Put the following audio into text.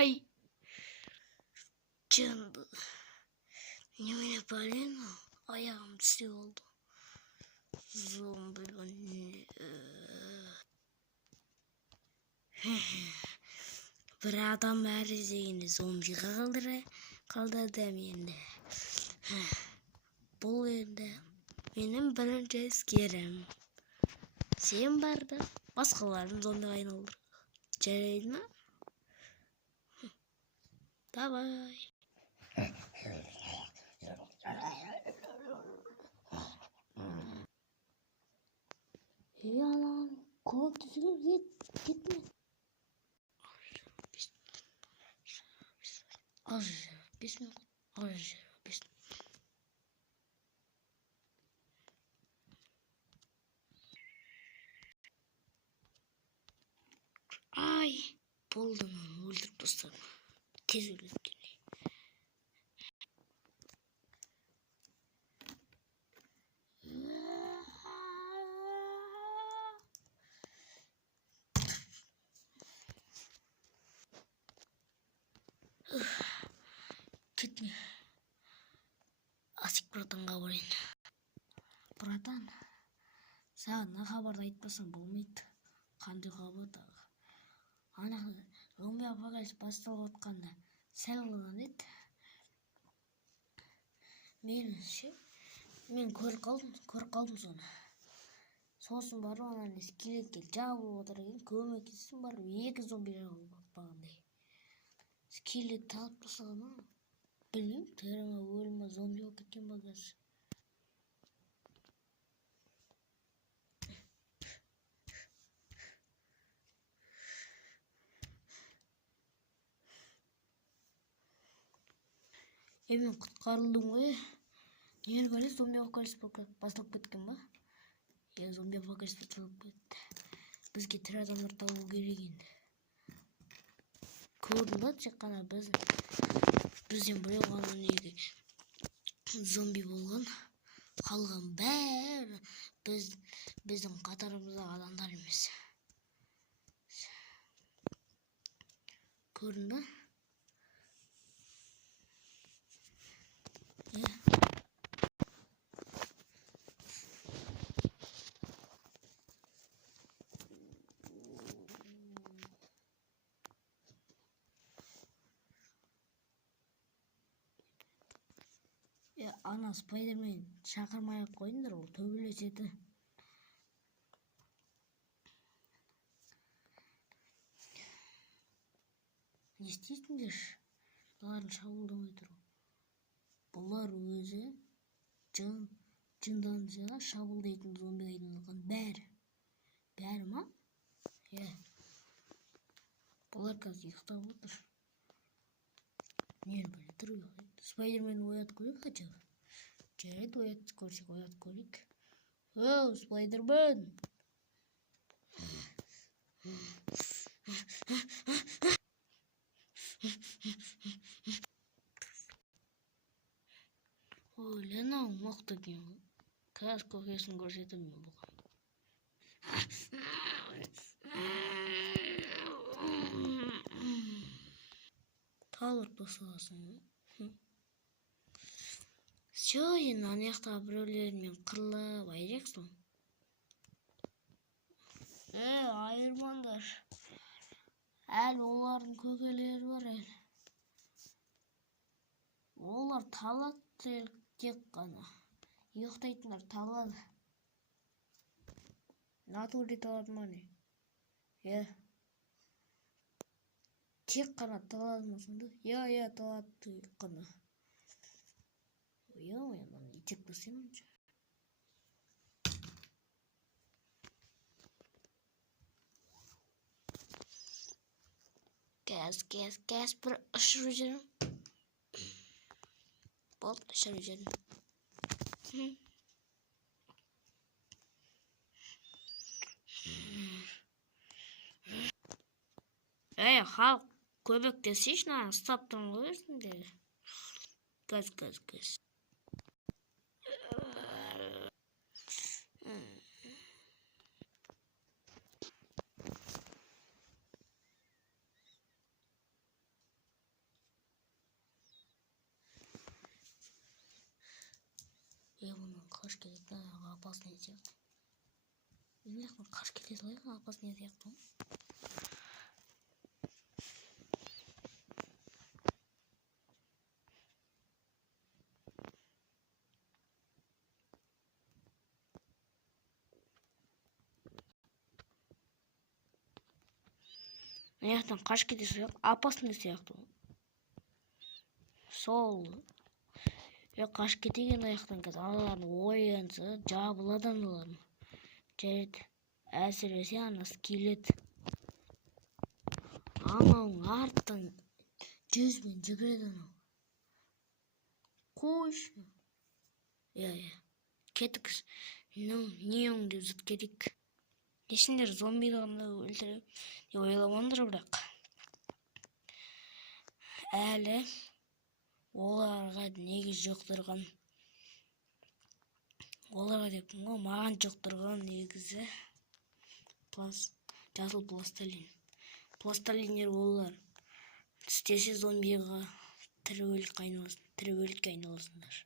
Ay. Candı. Yemin yaparım ayağım şey oldu. Zombi bir adam verizeyini zombi kaldı demeyinde. Bu yönde benim birinci eskerim. Sen barda başkalarının zombi aynalı. Cereydi mi? Bye bye. Yalan. Kol düzgün gitme. Bismillah. Ay. Buldum onu. Öldürüp dostlarım. Tez ölüp geliyor. Gitme. Asik buradan kabarayın. Buradan. Sen ne haber aytmasın болмайды. Қандай хабар дағы. Ана зомби апокалипс басталып отқанда сәл қылған еді. Мен көріп қалдым соны. Сосын барып ананы скелетке жабылып отыр екен. Көмектесіп барып 2 зомби жабылып атпағандай. Скелетті алып тастаған ма? Білмеймін, тірі өлі ма зомби болып кеткен багасы. Мен құтқарылдым ғой. Нені көресіз, зомби апокалипс басталып кеткен ба? Зомби апокалипс басталып кетті. Бізге тірі адамдар табу керек енді. Көрдім ба, тек қана бізден біреу ғана неге зомби болған. Қалған бәрі біздің қатарымыздағы адамдар емес. Көрдің ба? Ана Спайдермен шақырмай-ақ қойыңдар, ол төбелеседі. Не істейсіңдер? Бұларын шабуылдамай тұру. Бұлар өзі жынданса шабуылдайтын зомби айналған бәрі ма? Бұлар қазір ұйықтап отыр. Нені біле тұр ұйықтайды. Спайдермен оят көрейік хотя бы. Жарайды, оят көрейік. Оу, Спайдермен! Ой, анау мықты екен. Қазір көкесін көрсетемін мен бұған. Талыр тосыласың. Все, енді ана жақтағы біреулермен қырылып айырексің. Айырмаңдар. Әлі олардың көкелері бар әлі. Олар талады тек қана. Ұйықтайтындар талады. Натуре талады ма не? Тек қана талады ма сонда? Талады тек қана. Мен итек басайын онша. Газ бір ұшыру жерім. Болды, ұшыру жерім. Халық көбектесейші, ұстап тұрын қойырсын деді. Газ. қаш келеді да опасный сияқты. Мына жақтан қаш кетеді ғой опасный сияқты. Мына жақтан қаш кетеді опасный сияқты. Сол қаш кетеген аяқтан қазір аналардың оянса жабылады аналарын. Жарайды. Әсіресе ана скелет. Ананың арттан 100-мен жүгіреді анау. Қойшы. Кеттік. Нең деп зыт кетік. Нешіндер зомбиді ғана өлтіріп. Ойламаңдар бірақ. Әлі оларға негіз жоқтырған. Оларға деп маған жоқтырған негізі жасыл пластилин. Пластилинер олар істесе зомбиға тірі өлікке айналасыңдар.